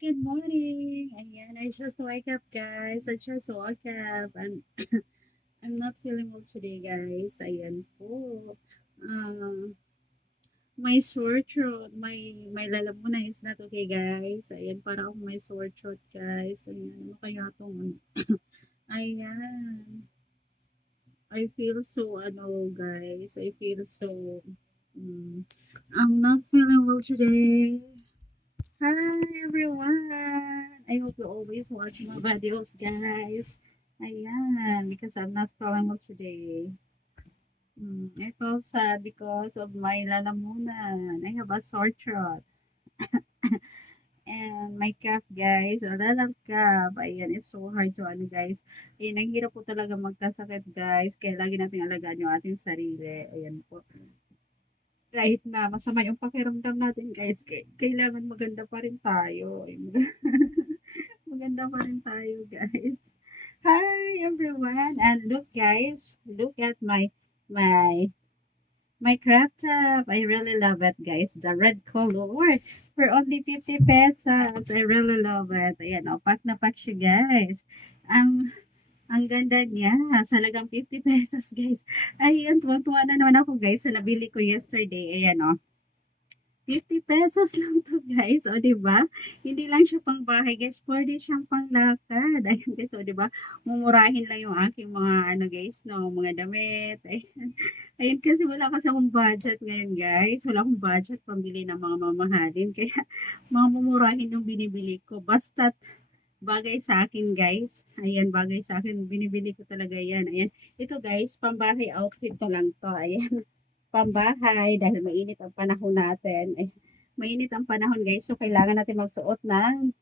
Good morning. Ayan, I just wake up, guys. I just woke up. I'm not feeling well today, guys. Ayan po. Um, my sore throat, my lalamunan is not okay, guys. Ayan, para akong may sore throat, guys. Ayan, ano kaya tong ano? Ayan. I feel so, guys. I feel so, mm, I'm not feeling well today. Hi everyone! I hope you always watch my videos, guys. Ayan, because I'm not feeling well today. I feel sad because of my lalamunan. I have a sore throat. And my cough, guys. A lot of cough. Ayan, it's so hard to guys. Ayan, ang hirap po talaga magkasakit, guys. Kaya lagi natin alagaan yung ating sarili. Ayan po. Kahit na masama yung pakiramdam natin, guys, kailangan maganda pa rin tayo. Maganda pa rin tayo, guys. Hi, everyone. And look, guys. Look at my my crop top. I really love it, guys. The red color for only 50 pesos. I really love it. Ayan, o. Pack na pack siya, guys. Ang ganda niya. Salagang 50 pesos, guys. Ayan, tuwa-tuwa na naman ako, guys, sa nabili ko yesterday. Ayan, o. 50 pesos lang 'to, guys, oh, 'di ba? Hindi lang siya pangbahay, guys, puwede siyang panglakad. Ayun, guys, oh, 'di ba? Mumurahin lang yung aking mga ano, guys, 'no, mga damit, ayan. Ayun, kasi wala kasi akong budget ngayon, guys. Wala akong budget pambili ng mga mamahalin kaya mga mumurahin yung binibili ko. Basta't bagay sa akin, guys. Ayan, bagay sa akin, binibili ko talaga 'yan, ayan. Ito, guys, pambahay outfit ko lang 'to, ayan. Pambahay dahil mainit ang panahon natin. Eh, mainit ang panahon, guys. So, kailangan natin magsuot ng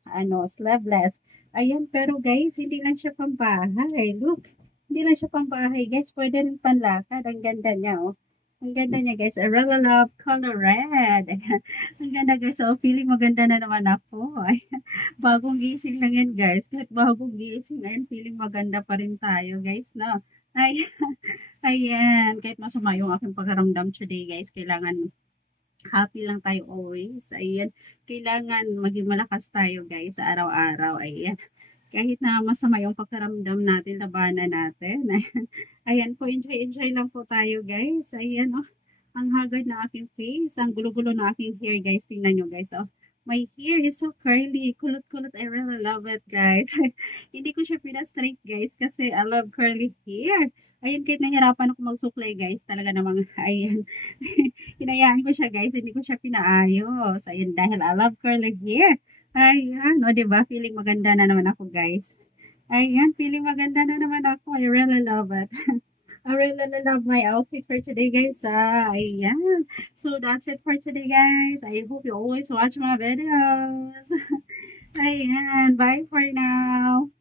sleeveless. Ayan, pero guys, hindi lang siya pambahay. Look, hindi lang siya pambahay, guys. Pwede rin panlakad. Ang ganda niya, oh. Ang ganda niya, guys. I really love color red. Ayan. Ang ganda, guys. So, feeling maganda na naman ako. Ayan. Bagong gising lang yan, guys. Kahit bagong gising, ayun, feeling maganda pa rin tayo, guys, no? Ayan. Ayan, kahit masama yung aking pakiramdam today, guys, kailangan happy lang tayo always. Ayan, kailangan maging malakas tayo, guys, sa araw-araw. Ayan, kahit na masama yung pakiramdam natin, labanan natin. Ayan, ayan po, enjoy lang po tayo, guys. Ayan, oh, ang haggard na aking face, ang gulo-gulo na aking hair, guys. Tingnan nyo, guys, oh. My hair is so curly, kulot-kulot. I really love it, guys. Hindi ko siya pina-straight, guys, kasi I love curly hair. Ayun, kahit nahirapan ako magsuklay, guys, talaga namang, ayan, hinayaan ko siya, guys, hindi ko siya pinaayos. Ayun, dahil I love curly hair. Ayan, o, diba, feeling maganda na naman ako, guys. Ayan, feeling maganda na naman ako. I really love it. I really love my outfit for today, guys. Ayan. So, that's it for today, guys. I hope you always watch my videos. Ayan. Bye for now.